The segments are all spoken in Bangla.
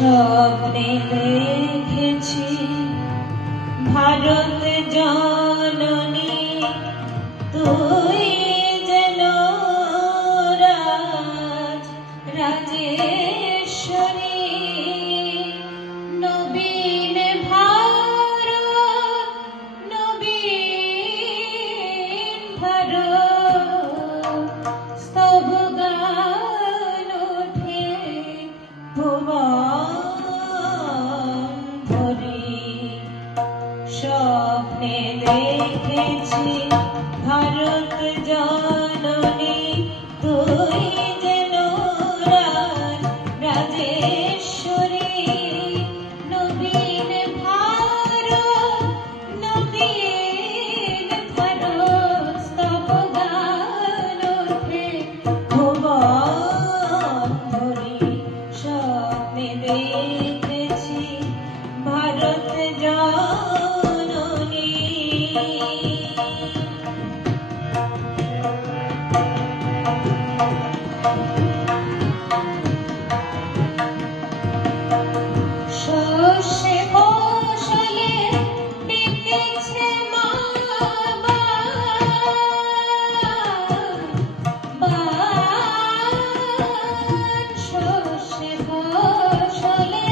স্বপ্নে দেখেছি ভারত জননী তুই যেন রাজ রাজেশ্বরী নবীন ভারত নবীন ভারত স্তব গান ওঠে ভুবন ধরি স্বপ্নে দেখেছি ভারত জননী তুই যেন রাজ রাজেশ্বরী নবীন ভারত নবীন ভারত স্তব গান ওঠে ভুবন ধরি স্বপ্নে দেখেছি ভারত জননী শস্যে ফসলে ডেকেছে মা বান শস্যে ফসলে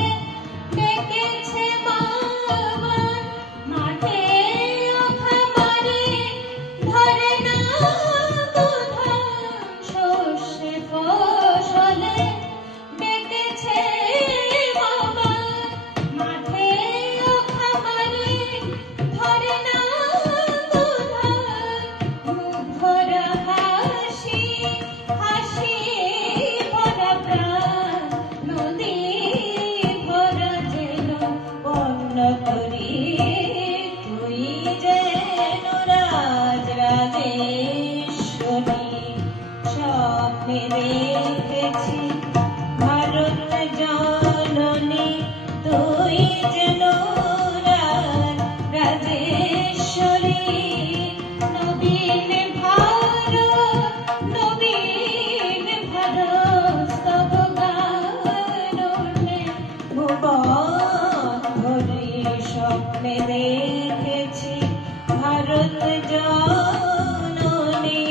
ডেকেছে মা বান মাঠে খামারে ধরে না দুধান শস্যে ফসলে ডেকেছে মা বান মাঠে খামারে ধরে না দুধান মুখ ভরা হাসি হাসি ভরা প্রাণ নদী ভরা যেন বন্য করি তুই যেন রাজ রাজেশ্বরী স্বপ্নে দেখেছি ভারত জননী তুই যেন রাজ রাজেশ্বরী নবীন ভারত নবীন ভারত স্তব গান ওঠে ভুবন ধরি স্বপ্নে দেখেছি ভারত জননী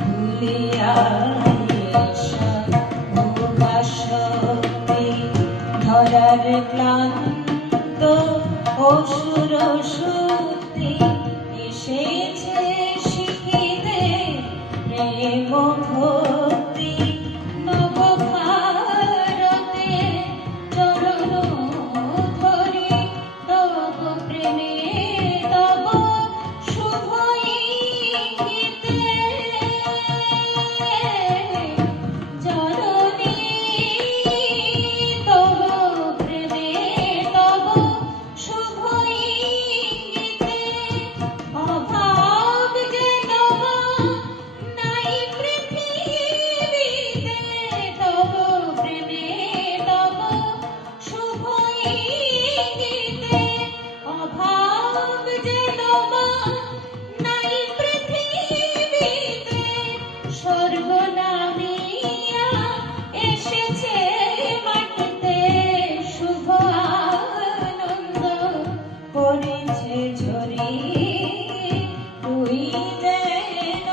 ভুলিয়া এসব ভোগাশক্তি ধরার ক্লান্ত অসুর শক্তি এসেছে শিখিতে প্রেম ভক্তি নবভারতে চরণ ধরি তব প্রেমে তব শুভ ইঙ্গিতে জননী তব প্রেমে তব শুভ ইঙ্গিতে অভাব যেন নাই পৃথিবীতে তব প্রেমে তব শুভ ইঙ্গিতে অভাব যেন নাই পৃথিবীতে সর্বনামিয়া এসেছে মাটিতে শুভ আনন্দ করেছে ঝরি তুই যেন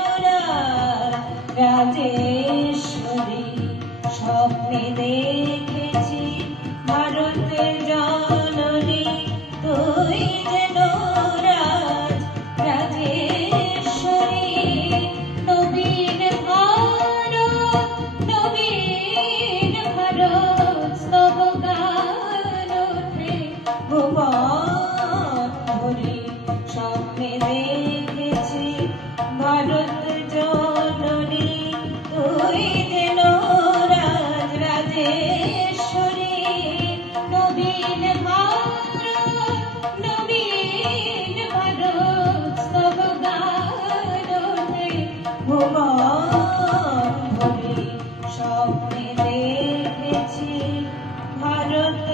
রাজেশ্বরী স্বপ্নে দেখেছি ভারত জননী তুই যেন রাজ রাজেশ্বরী নবীন ভারত নবীন ভারত স্তব গান ওঠে ভুবন ধরি স্বপ্নে দেখেছি ভারত জননী তুই যেন রাজ রাজেশ্বরী নবীন ভারত নবীন ভারত স্তব গান ওঠে ভুবন ধরি স্বপ্নে দেখেছি ভারত